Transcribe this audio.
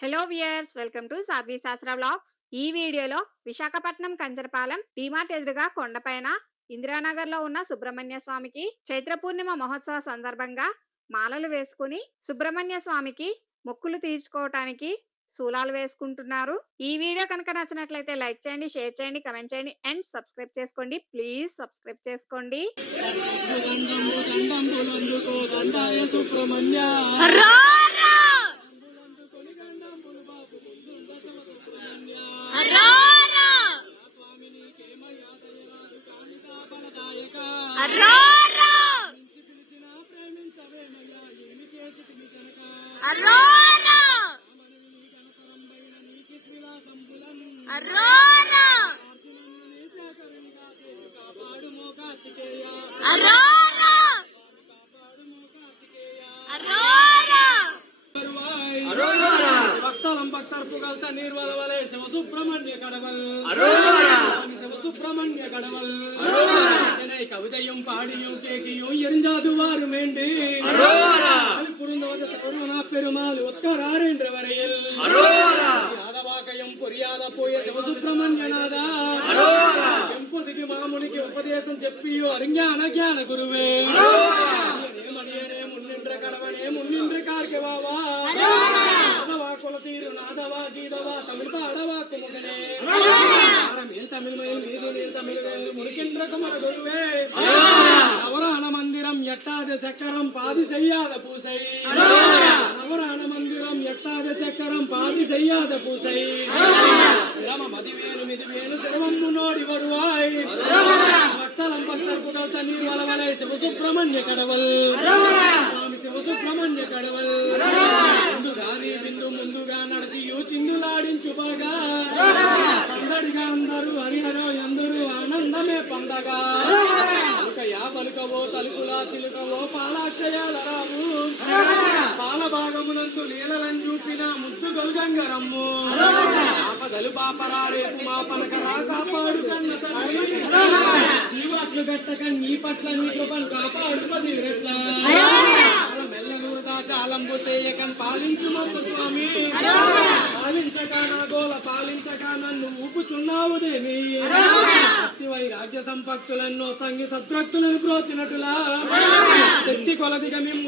Hello viewers welcome to Sadhvi Shastra vlogs ఈ వీడియోలో విశాఖపట్నం కంచరపాలెం డిమార్ట్ ఎదురుగా కొండపైన ఇందిరానగర్లో ఉన్న సుబ్రహ్మణ్య స్వామికి చైత్ర పూర్ణిమ మహోత్సవ సందర్భంగా మాలలు వేసుకుని సుబ్రహ్మణ్య స్వామికి మొక్కులు తీర్చుకోవటానికి శూలాలు వేసుకుంటున్నారు. ఈ వీడియో కనుక నచ్చినట్లయితే లైక్ చేయండి షేర్ చేయండి కమెంట్ చేయండి అండ్ సబ్స్క్రైబ్ చేసుకోండి. ప్లీజ్ సబ్స్క్రైబ్ చేసుకోండి. సుబ్రహ్మణ్య. భక్తలం భక్తర్ పుగల్త నీర్వలవలే శివ సుబ్రహ్మణ్య కడవల్ శివ సుబ్రహ్మణ్య కడవల్ அதனை கவிதையும் பாடியும் கேக்கியும் எரிஞ்சாது வாறு மேண்டு புரிந்தோந்த சௌரவனா பெருமாள் ஒத்தரார் என்ற வரையில். யாதவாக்கையும் பொரியாத போய சிவசுப்பிரமணியனாதா. எம்பதுக்கு மாமுனிக்கு உபதேசம் செப்பியோ அறிஞான ஞான குருவே பாடவா கீதவா தமிழ் பாடவா திமுகனே தமிழ்மையில் மீதினில் தமிழ்வேல் முறுக்கின்ற குமர குருவே நவராண மந்திரம் எட்டாத சக்கரம் பாதி செய்யாத பூசை நவராண மந்திரம் எட்டாத சக்கரம் பாதி செய்யாத பூசை சிரம மதிவேலும் இதுவேலும் சிரமம் முன்னோடி வருவாய் பக்தலம் பக்தர் புகழ் தண்ணீர் வளவலை சிவசுப்பிரமணிய கடவுள் చిందులాడించు బాగా అందరిగా అందరూ హరిహరో ఎందరూ ఆనందమే పొందగా. పలుకయా పలుకవో తలుపులా చిలుకవో పాలాక్షయాల రావు పాల భాగమునందు నీలలను చూపిన ముద్దు గొల్గంగరమ్ము. ఆపదలు పాపరా రేపు మా పలకరా కాపాడు కన్న తల్లి జీవాట్లు గట్టక నీ పట్ల నీ కృపను కాపాడు పది రెట్ల. మెల్లను దాచాలంబు చేయకం స్వామి. పాలించక నా గోల పాలించక నన్ను ఊపుచున్నావు దేవి. శక్తివై రాజ్య సంపత్తులను సంగి సద్భక్తులను ప్రోచినట్టులా శక్తి కొలదిగా మేము